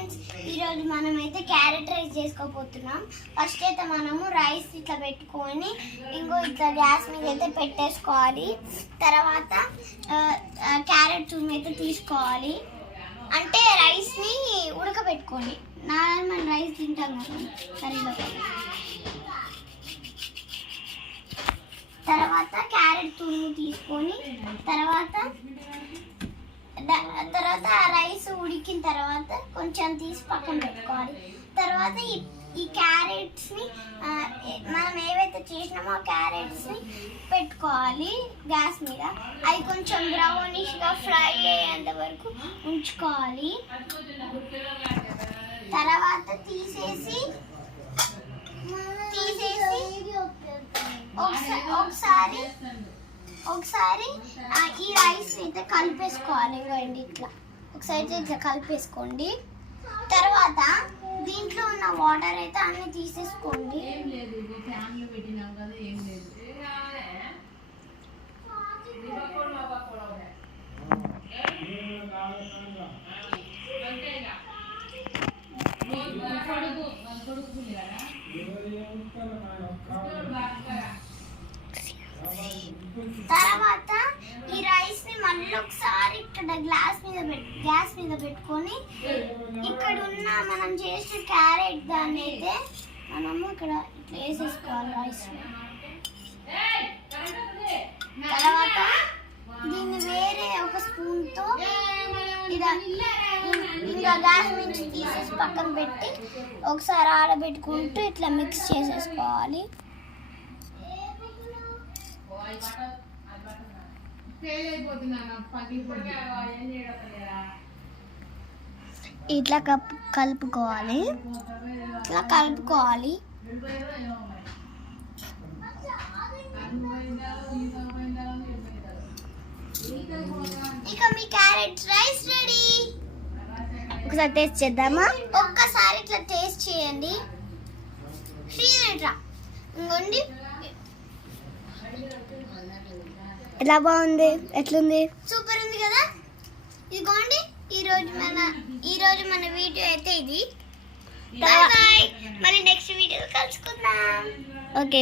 Friends, ఈరోజు మనమైతే carrot rice చేసుకోబోతున్నాం. ఫస్ట్ అయితే మనము రైస్ ఇట్లా పెట్టుకొని ఇట్లా గ్యాస్ మీద అయితే పెట్టేసుకోవాలి. తర్వాత క్యారెట్ తురుము అయితే తీసుకోవాలి. అంటే రైస్ని ఉడకబెట్టుకోండి. నార్మల్ రైస్ తింటాం కదా కర్రీలో. తర్వాత క్యారెట్ తురుము తీసుకొని తర్వాత రైస్ ఉడికిన తర్వాత కొంచెం తీసి పక్కన పెట్టుకోవాలి. తర్వాత ఈ క్యారెట్స్ని మనం ఏవైతే చేసినామో ఆ క్యారెట్స్ని పెట్టుకోవాలి గ్యాస్ మీద. అవి కొంచెం బ్రౌనిష్గా ఫ్రై అయ్యేంత వరకు ఉంచుకోవాలి. తర్వాత తీసేసి ఒకసారి ఈ రైస్ అయితే కలిపేసుకోవాలి. ఇవ్వండి ఇట్లా ఒకసారి ఇట్లా కలిపేసుకోండి. తర్వాత దీంట్లో ఉన్న వాటర్ అయితే అన్ని తీసేసుకోండి. తర్వాత ఈ రైస్ ని మళ్ళీ ఒకసారి ఇక్కడ గ్యాస్ మీద పెట్టుకొని ఇక్కడ ఉన్న మనం చేసిన క్యారెట్ దాన్ని అయితే మనము ఇక్కడ ఇట్లా వేసేసుకోవాలి రైస్. తర్వాత దీన్ని వేరే ఒక స్పూన్తో ఇంకా గ్యాస్ నుంచి తీసేసి పక్కన పెట్టి ఒకసారి ఆడబెట్టుకుంటూ ఇట్లా మిక్స్ చేసేసుకోవాలి. ఇట్లా కలుపుకోవాలి. ఇట్లా కలుపుకోవాలి. ఇక మీ క్యారెట్ రైస్ రెడీ. ఒకసారి టేస్ట్ చేద్దామా? ఒక్కసారి ఇట్లా టేస్ట్ చేయండి. ఇంకోండి ఎలా బాగుంది? ఎట్లుంది? సూపర్ ఉంది కదా. ఇదిగోండి ఈరోజు మన వీడియో అయితే ఇది. Bye bye. మరి నెక్స్ట్ వీడియోలో కలుసుకుందాం. ఓకే.